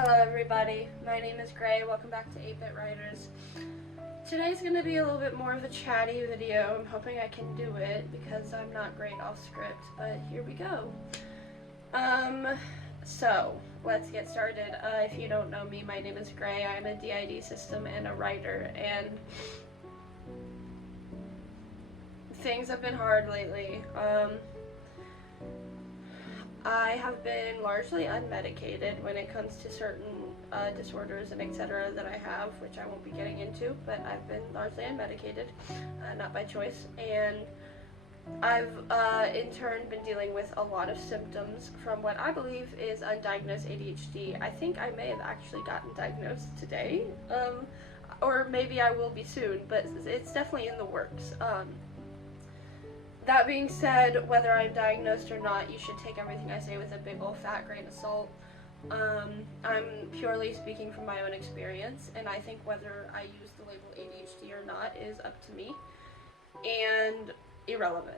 Hello everybody, my name is Gray. Welcome back to 8-Bit Writers. Today's going to be a little bit more of a chatty video. I'm hoping I can do it because I'm not great off script, but here we go. So let's get started. If you don't know me, my name is Gray. I'm a DID system and a writer, and things have been hard lately. I have been largely unmedicated when it comes to certain disorders and etc. that I have, which I won't be getting into, but I've been largely unmedicated, not by choice, and I've in turn been dealing with a lot of symptoms from what I believe is undiagnosed ADHD. I think I may have actually gotten diagnosed today, or maybe I will be soon, but it's definitely in the works. That being said, whether I'm diagnosed or not, you should take everything I say with a big old fat grain of salt. I'm purely speaking from my own experience, and I think whether I use the label ADHD or not is up to me and irrelevant.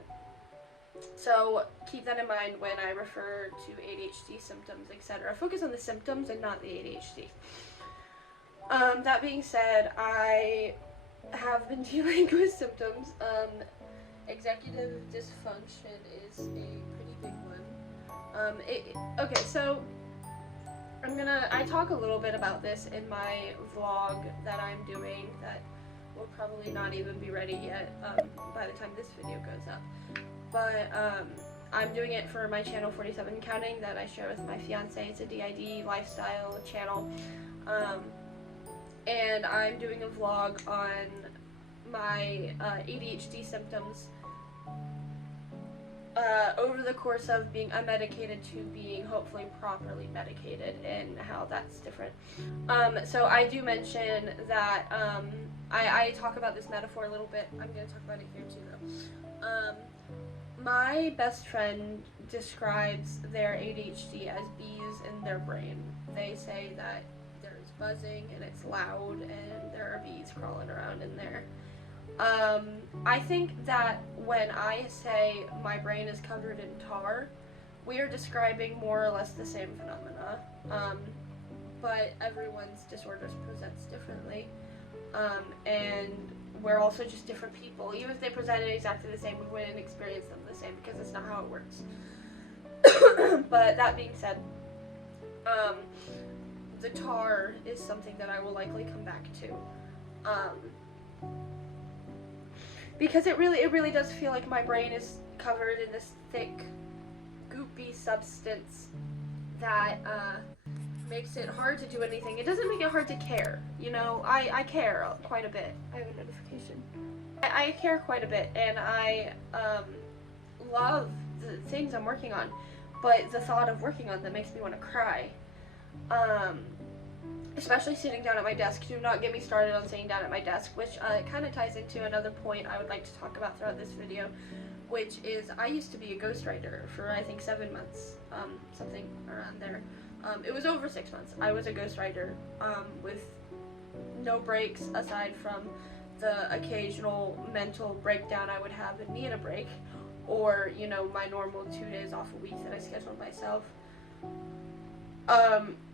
So keep that in mind when I refer to ADHD symptoms, etc. Focus on the symptoms and not the ADHD. That being said, I have been dealing with symptoms. Executive dysfunction is a pretty big one. Okay, so I talk a little bit about this in my vlog that I'm doing that will probably not even be ready yet by the time this video goes up. But I'm doing it for my channel 47 Counting that I share with my fiance. It's a DID lifestyle channel. And I'm doing a vlog on my ADHD symptoms over the course of being unmedicated to being hopefully properly medicated, and how that's different. So I do mention that I talk about this metaphor a little bit. I'm going to talk about it here too though. My best friend describes their ADHD as bees in their brain. They say that there's buzzing and it's loud and there are bees crawling around in there. I think that when I say my brain is covered in tar, we are describing more or less the same phenomena, but everyone's disorders presents differently, and we're also just different people. Even if they presented exactly the same, we wouldn't experience them the same because it's not how it works. But that being said, the tar is something that I will likely come back to. Because it really does feel like my brain is covered in this thick, goopy substance that makes it hard to do anything. It doesn't make it hard to care, you know. I care quite a bit. I have a notification. I care quite a bit, and I love the things I'm working on, but the thought of working on them makes me want to cry. Especially sitting down at my desk. Do not get me started on sitting down at my desk, which kind of ties into another point I would like to talk about throughout this video, which is I used to be a ghostwriter for I think 7 months, something around there. It was over 6 months. I was a ghostwriter with no breaks aside from the occasional mental breakdown I would have and need a break, or, you know, my normal 2 days off a week that I scheduled myself.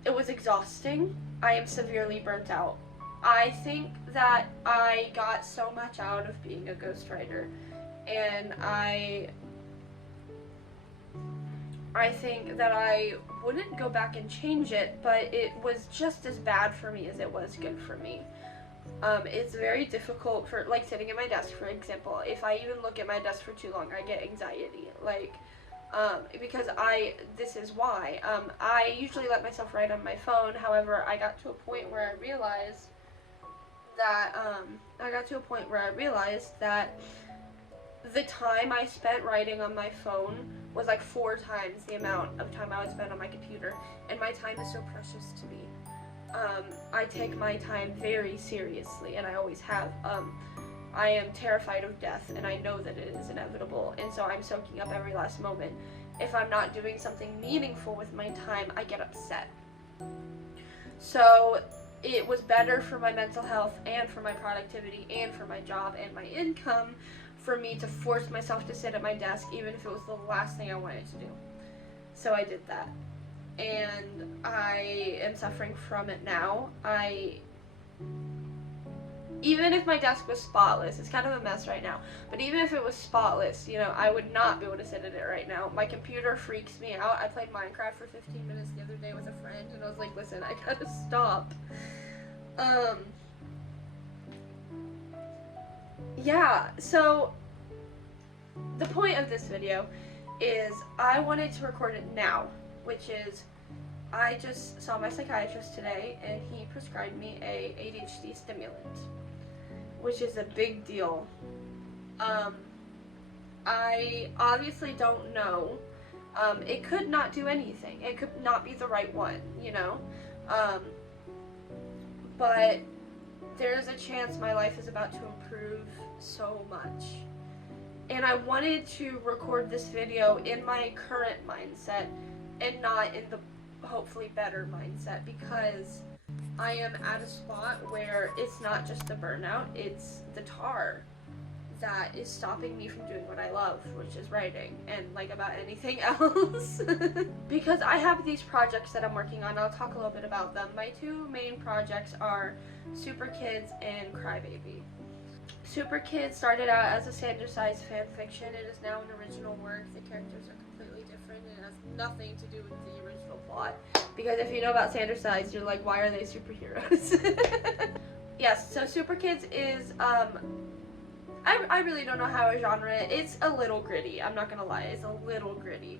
It was exhausting. I am severely burnt out. I think that I got so much out of being a ghostwriter, and I think that I wouldn't go back and change it, but it was just as bad for me as it was good for me. It's very difficult for, like, sitting at my desk, for example. If I even look at my desk for too long, I get anxiety, like, because this is why, I usually let myself write on my phone. However, I got to a point where I realized that, the time I spent writing on my phone was like 4 times the amount of time I would spend on my computer, and my time is so precious to me. I take my time very seriously, and I always have. I am terrified of death, and I know that it is inevitable, and so I'm soaking up every last moment. If I'm not doing something meaningful with my time, I get upset. So it was better for my mental health and for my productivity and for my job and my income for me to force myself to sit at my desk, even if it was the last thing I wanted to do. So I did that. and I am suffering from it now. Even if my desk was spotless, it's kind of a mess right now, but even if it was spotless, you know, I would not be able to sit at it right now. My computer freaks me out. I played Minecraft for 15 minutes the other day with a friend, and I was like, listen, I gotta stop. Yeah, so the point of this video is I wanted to record it now, which is I just saw my psychiatrist today, and he prescribed me a ADHD stimulant, which is a big deal. I obviously don't know. It could not do anything. It could not be the right one, you know? But there's a chance my life is about to improve so much. And I wanted to record this video in my current mindset and not in the hopefully better mindset, because I am at a spot where it's not just the burnout, it's the tar that is stopping me from doing what I love, which is writing, and like about anything else. Because I have these projects that I'm working on. I'll talk a little bit about them. My two main projects are Super Kids and Crybaby. Super Kids started out as a standard-sized fan fiction. It is now an original work. The characters are completely different, and it has nothing to do with the original plot. Because if you know about standard-sized, you're like, why are they superheroes? Yes, so Super Kids is, I really don't know how I genre it. It's a little gritty. I'm not gonna lie. It's a little gritty.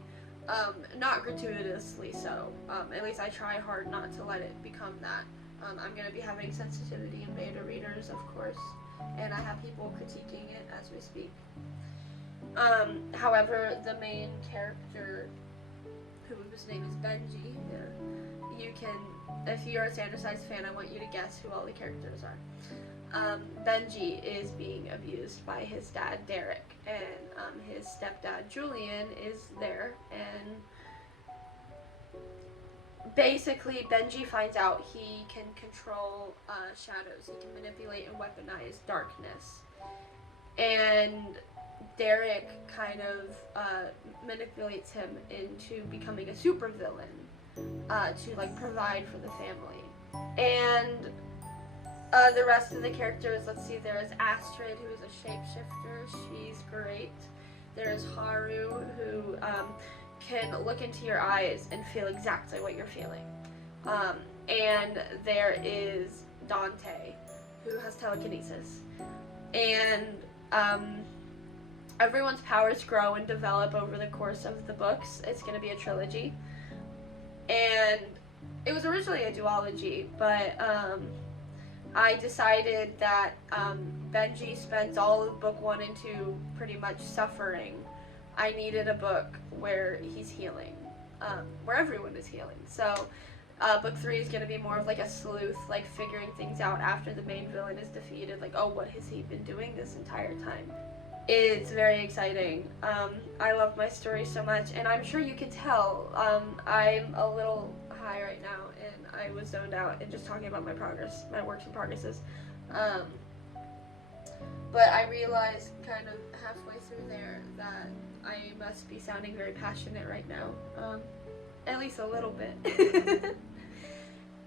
Not gratuitously so. At least I try hard not to let it become that. I'm gonna be having sensitivity and beta readers, of course, and I have people critiquing it as we speak. However, the main character, whose name is Benji, you can, if you're a standard-sized fan, I want you to guess who all the characters are. Benji is being abused by his dad, Derek, and his stepdad, Julian, is there, and basically Benji finds out he can control shadows, he can manipulate and weaponize darkness, and Derek kind of manipulates him into becoming a supervillain to like provide for the family. And the rest of the characters, let's see, there is Astrid, who is a shapeshifter. She's great. There's Haru, who can look into your eyes and feel exactly what you're feeling. And there is Dante, who has telekinesis. And everyone's powers grow and develop over the course of the books. It's going to be a trilogy. And it was originally a duology, but I decided that Benji spends all of book 1 and 2 pretty much suffering. I needed a book where he's healing, where everyone is healing. So book 3 is going to be more of like a sleuth, like figuring things out after the main villain is defeated. Like, oh, what has he been doing this entire time? It's very exciting. I love my story so much, and I'm sure you can tell I'm a little high right now, and I was zoned out and just talking about my progress, my works and progresses. But I realized kind of halfway through there that I must be sounding very passionate right now, at least a little bit.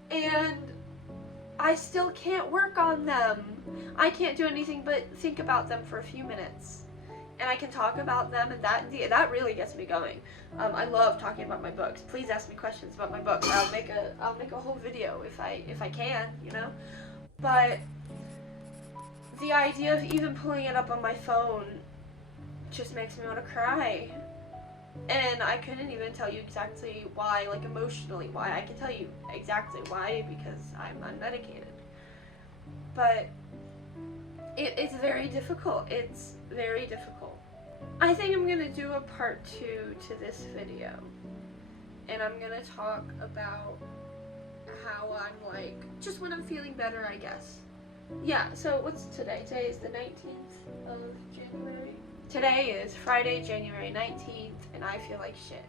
And I still can't work on them. I can't do anything but think about them for a few minutes. And I can talk about them, and that really gets me going. I love talking about my books. Please ask me questions about my books. I'll make a whole video if I can, you know. But the idea of even pulling it up on my phone just makes me want to cry. And I couldn't even tell you exactly why, like emotionally why. I can tell you exactly why, because I'm unmedicated. But it's very difficult. It's very difficult. I think I'm gonna do a part 2 to this video. And I'm gonna talk about how I'm like, just when I'm feeling better, I guess. Yeah, so what's today? Today is the 19th of January. Today is Friday, January 19th, and I feel like shit.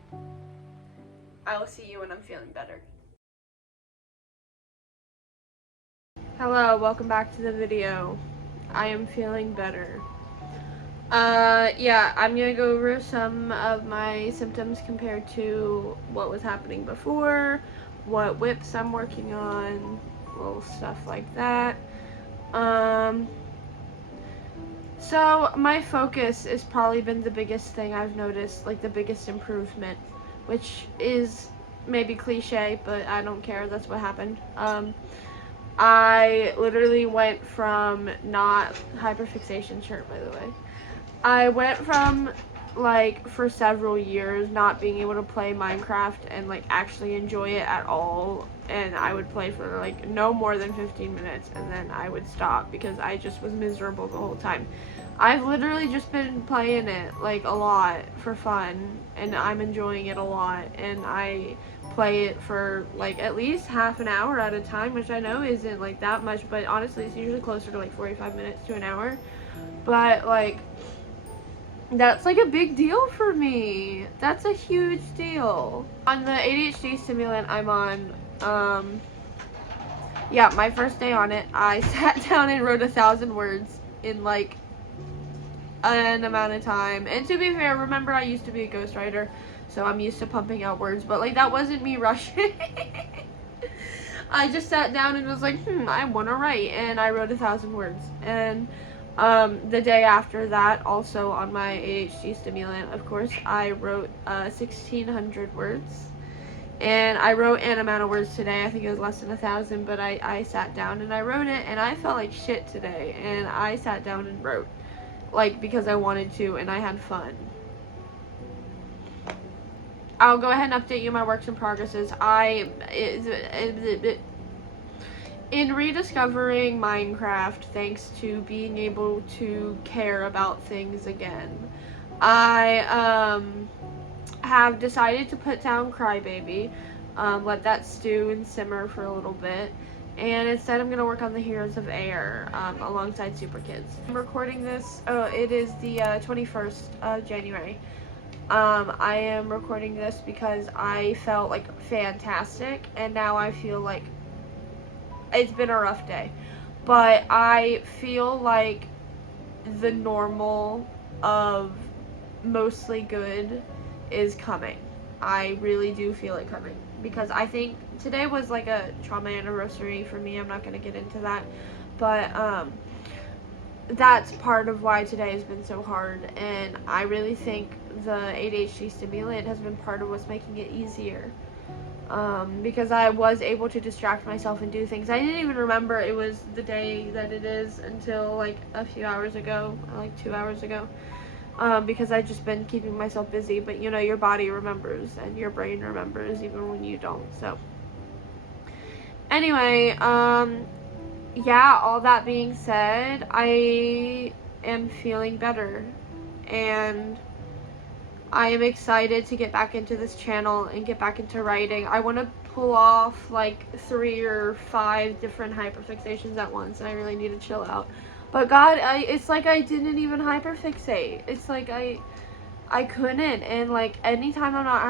I will see you when I'm feeling better. Hello, welcome back to the video. I am feeling better. Yeah, I'm gonna go over some of my symptoms compared to what was happening before, what whips I'm working on, little stuff like that. Um, so my focus has probably been the biggest thing I've noticed, like the biggest improvement, which is maybe cliche, but I don't care, that's what happened. I literally went from not hyperfixation shirt, by the way. I went from, like, for several years not being able to play Minecraft and, like, actually enjoy it at all. And I would play for, like, no more than 15 minutes and then I would stop because I just was miserable the whole time. I've literally just been playing it, like, a lot for fun, and I'm enjoying it a lot, and I play it for, like, at least half an hour at a time, which I know isn't, like, that much, but honestly, it's usually closer to, like, 45 minutes to an hour. But, like, that's, like, a big deal for me. That's a huge deal. On the ADHD stimulant I'm on, yeah, my first day on it, I sat down and wrote 1,000 words in, like, an amount of time. And to be fair, remember I used to be a ghostwriter, so I'm used to pumping out words, but, like, that wasn't me rushing. I just sat down and was like, I want to write, and I wrote 1,000 words. And the day after that, also on my ADHD stimulant, of course, I wrote 1,600 words. And I wrote an amount of words today. I think it was less than 1,000, but I sat down and I wrote it, and I felt like shit today. And I sat down and wrote, like, because I wanted to, and I had fun. I'll go ahead and update you my works in progresses. In rediscovering Minecraft, thanks to being able to care about things again, I have decided to put down Crybaby, let that stew and simmer for a little bit, and instead I'm going to work on the Heroes of Air alongside Super Kids. I'm recording this, it is the 21st of January. I am recording this because I felt, like, fantastic, and now I feel like it's been a rough day, but I feel like the normal of mostly good is coming. I really do feel it coming, because I think today was like a trauma anniversary for me. I'm not going to get into that, but that's part of why today has been so hard, and I really think the ADHD stimulant has been part of what's making it easier. Because I was able to distract myself and do things. I didn't even remember it was the day that it is until, like, a few hours ago, like 2 hours ago, because I've just been keeping myself busy. But, you know, your body remembers and your brain remembers even when you don't. So anyway, yeah, all that being said, I am feeling better, and I am excited to get back into this channel and get back into writing. I want to pull off, like, 3 or 5 different hyperfixations at once, and I really need to chill out. But God, it's like I didn't even hyperfixate. It's like I couldn't, and, like, anytime I'm not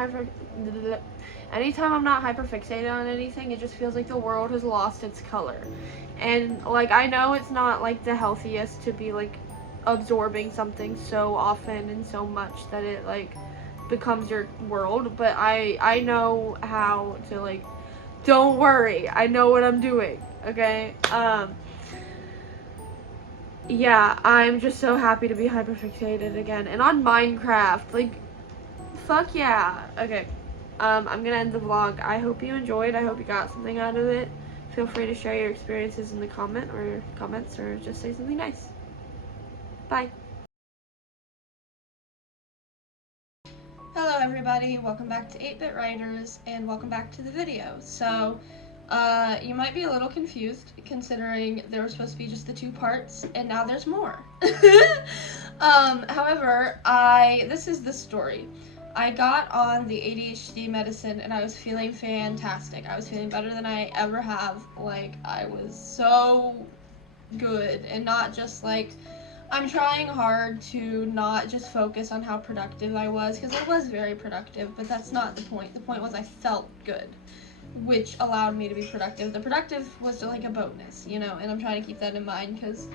hyperfixated on anything, it just feels like the world has lost its color. And, like, I know it's not, like, the healthiest to be, like, absorbing something so often and so much that it, like, becomes your world, but I know how to, like, don't worry, I know what I'm doing, okay? Yeah, I'm just so happy to be hyperfixated again, and on Minecraft, like, fuck yeah. Okay, I'm gonna end the vlog. I hope you enjoyed, I hope you got something out of it. Feel free to share your experiences in the comments, or just say something nice. Bye. Hello everybody, welcome back to 8-Bit Writers, and welcome back to the video. So, you might be a little confused, considering there were supposed to be just the 2 parts, and now there's more. However, this is the story. I got on the ADHD medicine, and I was feeling fantastic. I was feeling better than I ever have. Like, I was so good, and not just, like, I'm trying hard to not just focus on how productive I was, because I was very productive, but that's not the point. The point was I felt good, which allowed me to be productive. The productive was like a bonus, you know, and I'm trying to keep that in mind, because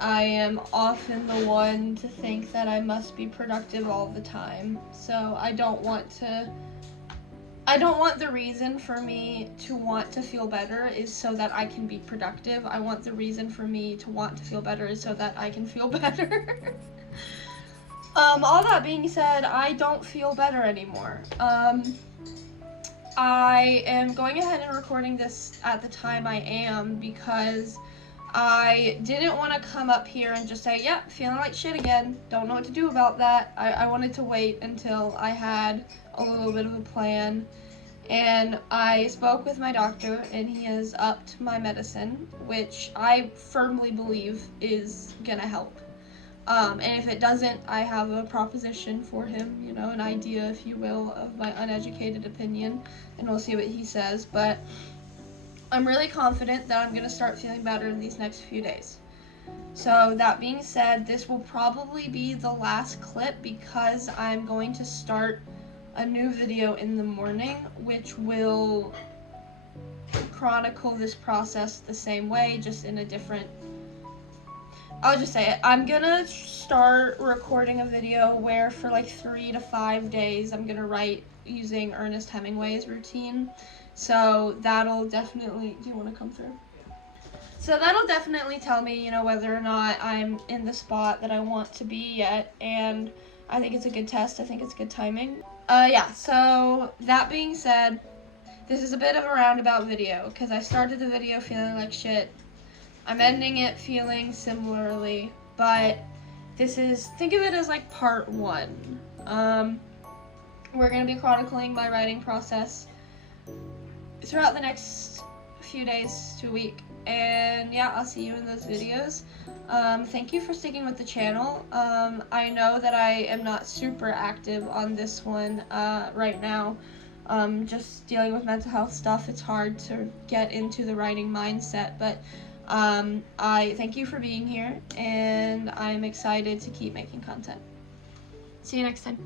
I am often the one to think that I must be productive all the time. So I don't want the reason for me to want to feel better is so that I can be productive. I want the reason for me to want to feel better is so that I can feel better. All that being said, I don't feel better anymore. I am going ahead and recording this at the time I am because I didn't want to come up here and just say, yeah, feeling like shit again, don't know what to do about that. I wanted to wait until I had a little bit of a plan. And I spoke with my doctor, and he has upped my medicine, which I firmly believe is gonna help. And if it doesn't, I have a proposition for him, you know, an idea, if you will, of my uneducated opinion, and we'll see what he says. But I'm really confident that I'm gonna start feeling better in these next few days. So that being said, this will probably be the last clip because I'm going to start a new video in the morning, which will chronicle this process the same way, just in a different... I'll just say it. I'm gonna start recording a video where for like 3 to 5 days I'm gonna write using Ernest Hemingway's routine. So that'll definitely... Do you want to come through? So that'll definitely tell me, you know, whether or not I'm in the spot that I want to be yet, and I think it's a good test. I think it's good timing. Yeah, so that being said, this is a bit of a roundabout video because I started the video feeling like shit. I'm ending it feeling similarly, but this is, think of it as like part 1. We're going to be chronicling my writing process throughout the next few days to a week, and yeah, I'll see you in those videos. Thank you for sticking with the channel. I know that I am not super active on this one right now. Just dealing with mental health stuff, it's hard to get into the writing mindset, but I thank you for being here, and I'm excited to keep making content. See you next time.